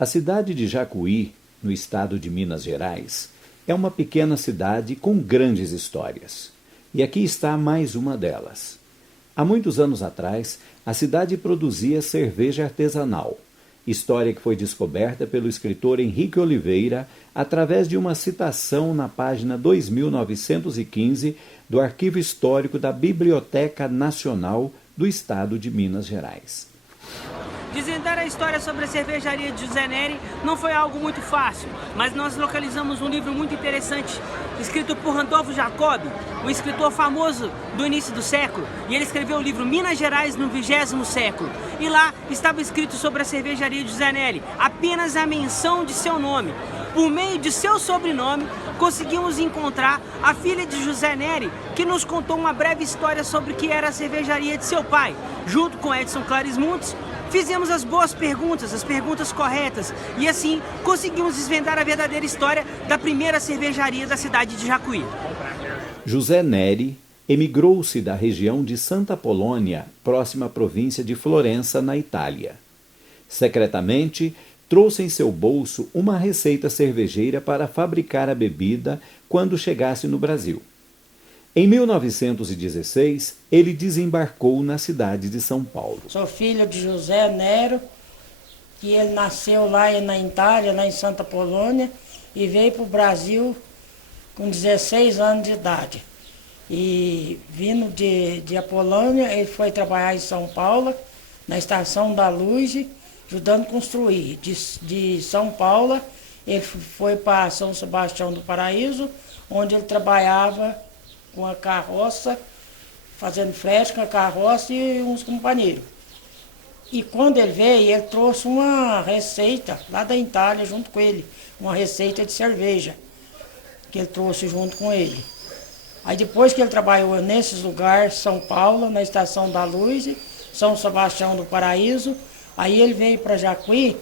A cidade de Jacuí, no estado de Minas Gerais, é uma pequena cidade com grandes histórias. E aqui está mais uma delas. Há muitos anos atrás, a cidade produzia cerveja artesanal, história que foi descoberta pelo escritor Henrique Oliveira através de uma citação na página 2915 do Arquivo Histórico da Biblioteca Nacional do Estado de Minas Gerais. Desvendar a história sobre a cervejaria de José Neri não foi algo muito fácil, mas nós localizamos um livro muito interessante, escrito por Randolfo Jacobi, um escritor famoso do início do século, e ele escreveu o livro Minas Gerais no 20º século. E lá estava escrito sobre a cervejaria de José Neri, apenas a menção de seu nome. Por meio de seu sobrenome, conseguimos encontrar a filha de José Neri, que nos contou uma breve história sobre o que era a cervejaria de seu pai. Junto com Edson Clarismundes, fizemos as boas perguntas, as perguntas corretas, e assim conseguimos desvendar a verdadeira história da primeira cervejaria da cidade de Jacuí. José Neri emigrou-se da região de Santa Polônia, próxima à província de Florença, na Itália. Secretamente, trouxe em seu bolso uma receita cervejeira para fabricar a bebida quando chegasse no Brasil. Em 1916, ele desembarcou na cidade de São Paulo. Sou filho de José Nero, que ele nasceu lá na Itália, lá em Santa Polônia, e veio para o Brasil com 16 anos de idade. E vindo de Apolônia, ele foi trabalhar em São Paulo, na Estação da Luz, ajudando a construir. De São Paulo, ele foi para São Sebastião do Paraíso, onde ele trabalhava com a carroça, fazendo frete com a carroça e uns companheiros. E quando ele veio, ele trouxe uma receita lá da Itália junto com ele, uma receita de cerveja, que ele trouxe junto com ele. Aí depois que ele trabalhou nesses lugares, São Paulo, na Estação da Luz, São Sebastião do Paraíso, aí ele veio para Jacuí,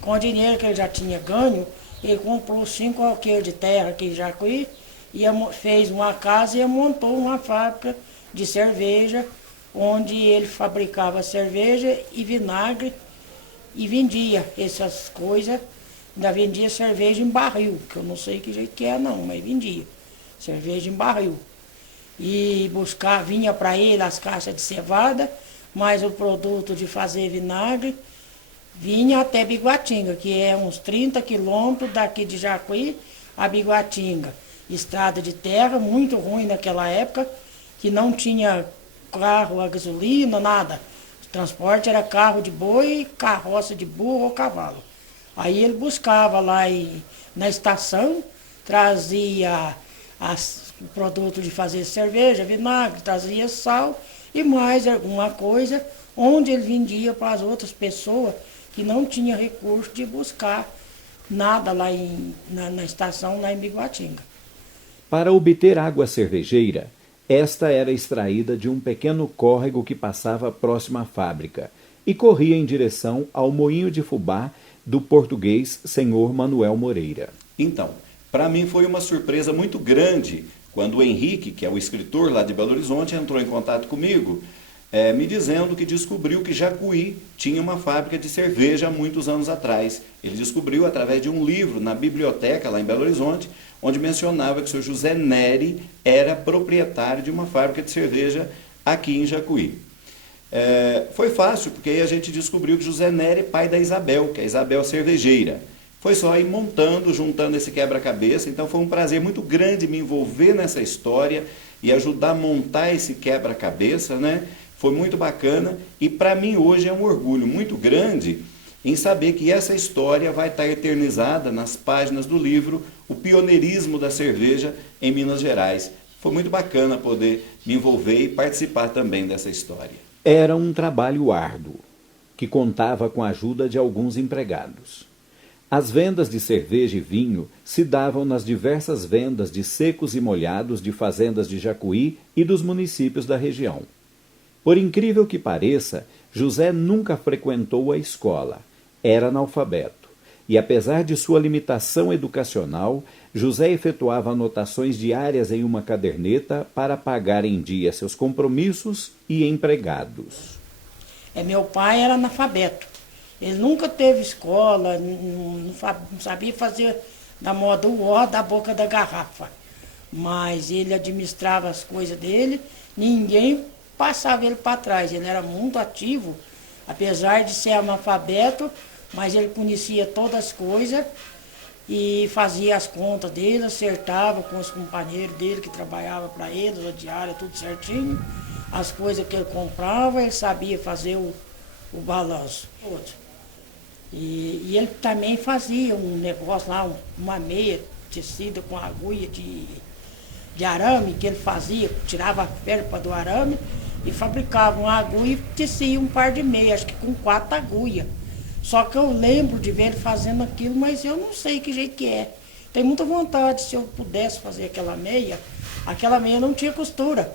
com o dinheiro que ele já tinha ganho, ele comprou 5 alqueires de terra aqui em Jacuí, e fez uma casa e montou uma fábrica de cerveja, onde ele fabricava cerveja e vinagre e vendia essas coisas. Ainda vendia cerveja em barril, que eu não sei que jeito que é não, mas vendia cerveja em barril. E vinha para ele as caixas de cevada, mais o produto de fazer vinagre, vinha até Biguatinga, que é uns 30 quilômetros daqui de Jacuí a Biguatinga. Estrada de terra, muito ruim naquela época, que não tinha carro a gasolina, nada. O transporte era carro de boi, carroça de burro ou cavalo. Aí ele buscava lá na estação, trazia o produto de fazer cerveja, vinagre, trazia sal e mais alguma coisa, onde ele vendia para as outras pessoas que não tinham recurso de buscar nada lá na estação, lá em Biguatinga. Para obter água cervejeira, esta era extraída de um pequeno córrego que passava próximo à fábrica e corria em direção ao moinho de fubá do português senhor Manuel Moreira. Então, para mim foi uma surpresa muito grande quando o Henrique, que é o escritor lá de Belo Horizonte, entrou em contato comigo, me dizendo que descobriu que Jacuí tinha uma fábrica de cerveja há muitos anos atrás. Ele descobriu através de um livro na biblioteca lá em Belo Horizonte, onde mencionava que o senhor José Neri era proprietário de uma fábrica de cerveja aqui em Jacuí. Foi fácil, porque aí a gente descobriu que José Neri é pai da Isabel, que é a Isabel cervejeira. Foi só ir montando, juntando esse quebra-cabeça, então foi um prazer muito grande me envolver nessa história e ajudar a montar esse quebra-cabeça, né? Foi muito bacana e para mim hoje é um orgulho muito grande em saber que essa história vai estar eternizada nas páginas do livro O Pioneirismo da Cerveja em Minas Gerais. Foi muito bacana poder me envolver e participar também dessa história. Era um trabalho árduo, que contava com a ajuda de alguns empregados. As vendas de cerveja e vinho se davam nas diversas vendas de secos e molhados de fazendas de Jacuí e dos municípios da região. Por incrível que pareça, José nunca frequentou a escola, era analfabeto, e apesar de sua limitação educacional, José efetuava anotações diárias em uma caderneta para pagar em dia seus compromissos e empregados. Meu pai era analfabeto, Ele nunca teve escola, não sabia fazer da moda o ó da boca da garrafa. Mas ele administrava as coisas dele, ninguém passava ele para trás. Ele era muito ativo, apesar de ser analfabeto, mas ele conhecia todas as coisas e fazia as contas dele, acertava com os companheiros dele que trabalhavam para ele, a diária, tudo certinho. As coisas que ele comprava, ele sabia fazer o balanço. E ele também fazia um negócio lá, uma meia tecida com agulha de arame, que ele fazia, tirava a felpa do arame e fabricava uma agulha e tecia um par de meias, acho que com 4 agulhas. Só que eu lembro de ver ele fazendo aquilo, mas eu não sei que jeito que é. Tenho muita vontade, se eu pudesse fazer aquela meia não tinha costura.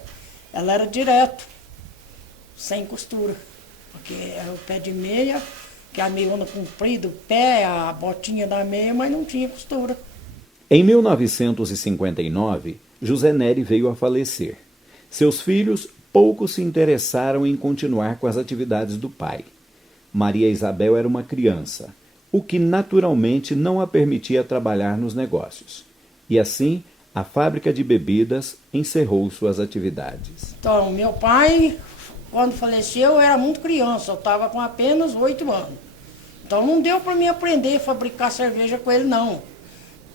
Ela era direto, sem costura. Porque era o pé de meia, que a meiona comprida, o pé, a botinha da meia, mas não tinha costura. Em 1959, José Nery veio a falecer. Seus filhos pouco se interessaram em continuar com as atividades do pai. Maria Isabel era uma criança, o que naturalmente não a permitia trabalhar nos negócios. E assim, a fábrica de bebidas encerrou suas atividades. Então, meu pai, quando faleceu, eu era muito criança, eu estava com apenas 8 anos. Então não deu para mim aprender a fabricar cerveja com ele, não.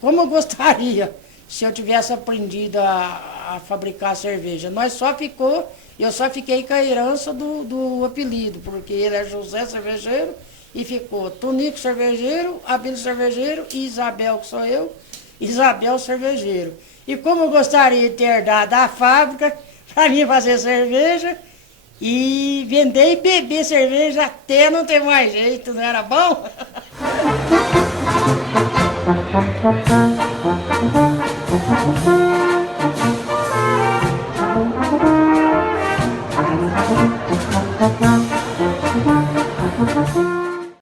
Como eu gostaria, se eu tivesse aprendido a fabricar cerveja. Eu só fiquei com a herança do apelido, porque ele é José Cervejeiro e ficou Tonico Cervejeiro, Abílio Cervejeiro e Isabel, que sou eu, Isabel Cervejeiro. E como eu gostaria de ter herdado a fábrica para mim fazer cerveja e vender e beber cerveja até não ter mais jeito, não era bom? Thank you.